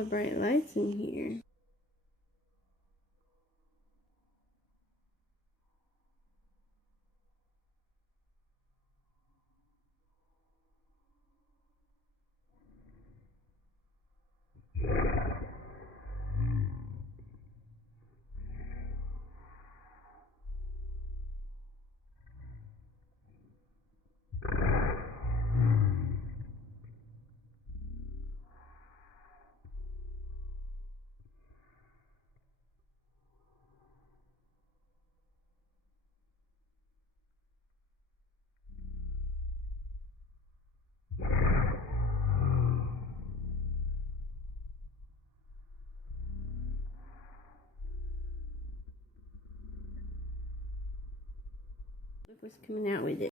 the bright lights in here. Look what's coming out with it.